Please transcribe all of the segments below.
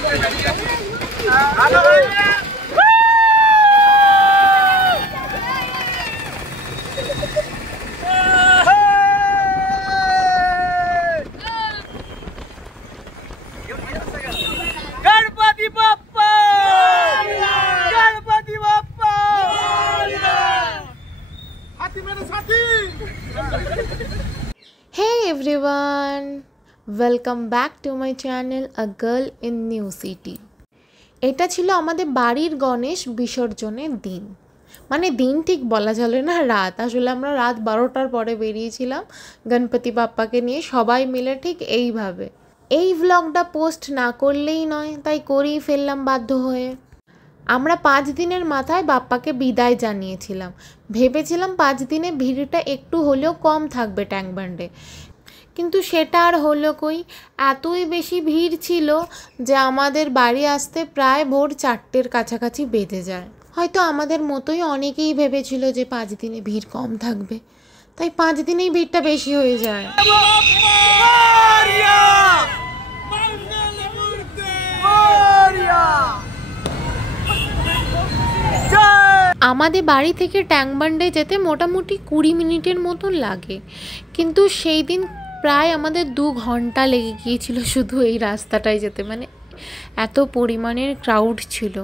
Hey everyone, welcome back to my channel A Girl in New City. এটা ছিল আমাদের বাড়ির গণেশ বিসর্জনের দিন, মানে দিন ঠিক বলা চলে না, রাত। আসলে আমরা রাত 12টার পরে বেরিয়েছিলাম গণপতি বাপ্পাকে নিয়ে সবাই মিলে, ঠিক এইভাবে। এই ভ্লগটা পোস্ট না করলেই নয়, তাই করেই ফেললাম বাধ্য হয়ে। আমরা 5 দিনের মাথায় বাপ্পাকে বিদায় জানিয়েছিলাম। ভেবেছিলাম 5 দিনে ভিড়টা একটু হলেও কম থাকবে ট্যাঙ্ক বান্ডে, কিন্তু সেটা আর হলো কই। এতই বেশি ভিড় ছিল যে আমাদের বাড়ি আসতে প্রায় ভোর 4টের কাছাকাছি বেজে যায়। হয়তো আমাদের মতোই অনেকেই ভেবেছিল যে 5 দিনে ভিড় কম থাকবে, তাই 5 দিনেই ভিড়টা বেশি হয়ে যায়। আমাদের বাড়ি থেকে ট্যাঙ্ক বান্ডে যেতে মোটামুটি 20 মিনিটের মতন লাগে, কিন্তু সেই দিন প্রায় আমাদের 2 ঘন্টা লেগে গিয়েছিল শুধু এই রাস্তাটায় যেতে, মানে এত পরিমাণের ক্রাউড ছিল।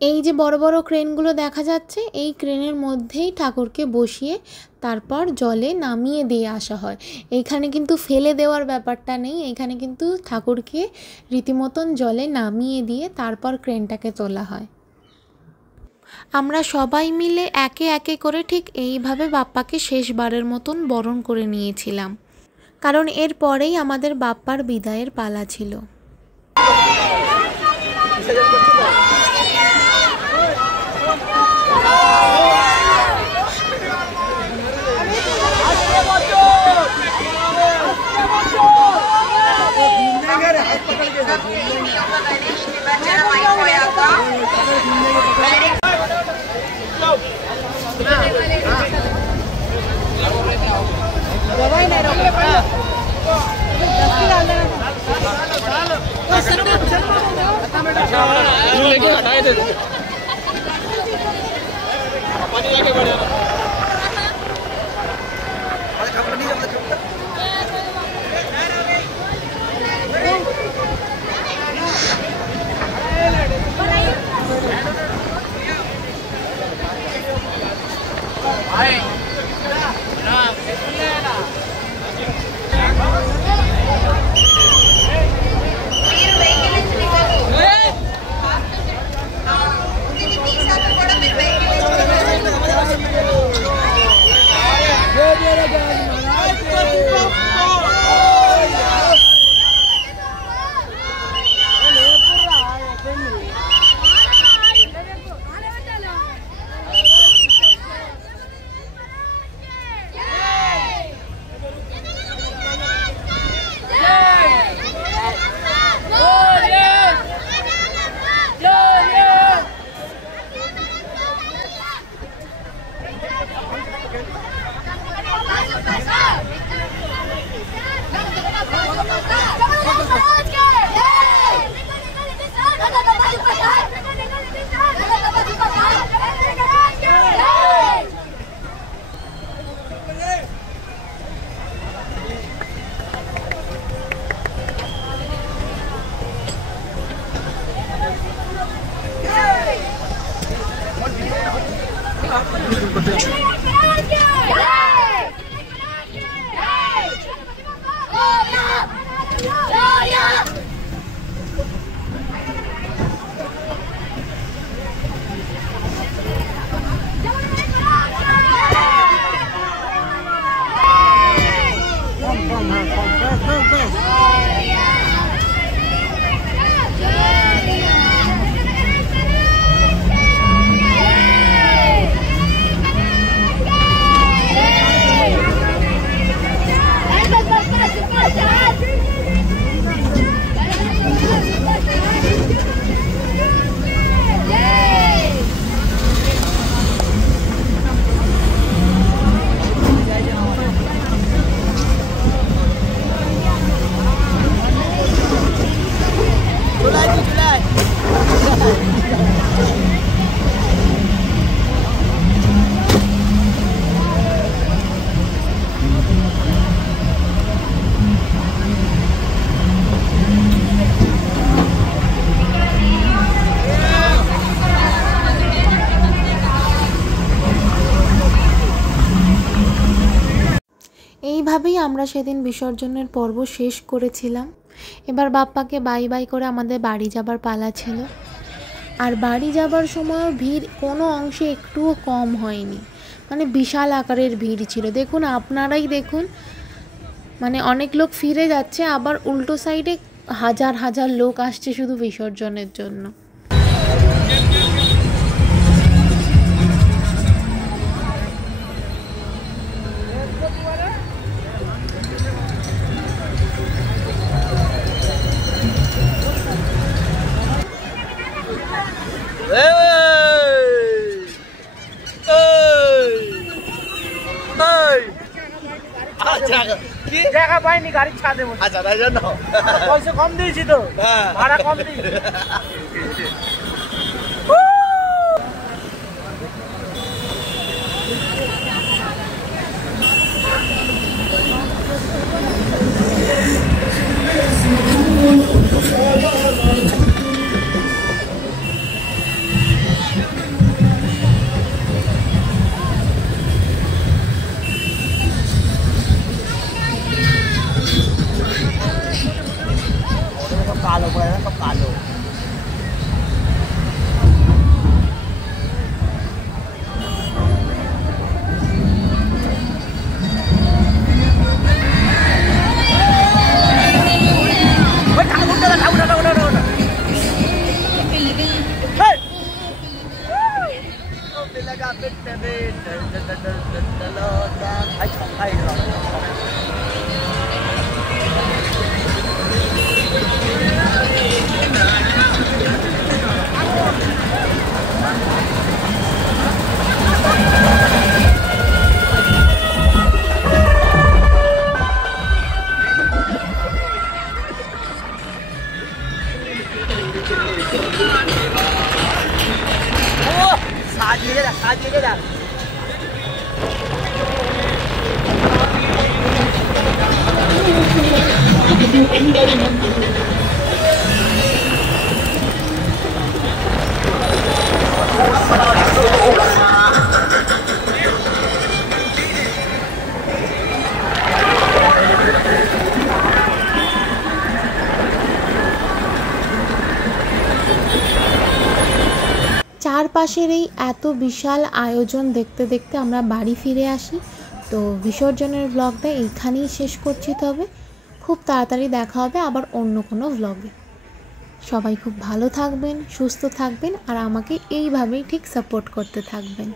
এই যে বড় বড় ক্রেনগুলো দেখা যাচ্ছে, এই ক্রেনের মধ্যেই ঠাকুরকে বসিয়ে তারপর জলে নামিয়ে দিয়ে আসা হয়। এইখানে কিন্তু ফেলে দেওয়ার ব্যাপারটা নেই, এইখানে কিন্তু ঠাকুরকে রীতিমতন জলে নামিয়ে দিয়ে তারপর ক্রেনটাকে তোলা হয়। আমরা সবাই মিলে একে একে করে ঠিক এইভাবে বাপ্পাকে শেষবারের মতন বরণ করে নিয়েছিলাম, কারণ এর পরেই আমাদের বাপ্পার বিদায়ের পালা ছিল। এইভাবেই আমরা সেদিন বিসর্জনের পর্ব শেষ করেছিলাম। এবার বাপ্পাকে বাই বাই করে আমাদের বাড়ি যাবার পালা ছিল। আর বাড়ি যাবার সময়ও ভিড় কোনো অংশে একটুও কম হয়নি, মানে বিশাল আকারের ভিড় ছিল। দেখুন, আপনারাই দেখুন, মানে অনেক লোক ফিরে যাচ্ছে, আবার উল্টো সাইডে হাজার হাজার লোক আসছে শুধু বিসর্জনের জন্য। জায়গা পাইনি গাড়ির ছাদে বসে। আচ্ছা, তাই জন্য পয়সা কম দিয়েছি তো, ভাড়া কম দিয়েছি। কালো পড়ে না, সব কালো। সাজিয়ে দেখ। চারপাশের এই এত বিশাল আয়োজন দেখতে দেখতে আমরা বাড়ি ফিরে আসি। তো বিসর্জনের ব্লগটা এইখানেই শেষ করছি। তবে খুব তাড়াতাড়ি দেখা হবে আবার অন্য কোনো ব্লগে। সবাই খুব ভালো থাকবেন, সুস্থ থাকবেন, আর আমাকে এইভাবেই ঠিক সাপোর্ট করতে থাকবেন।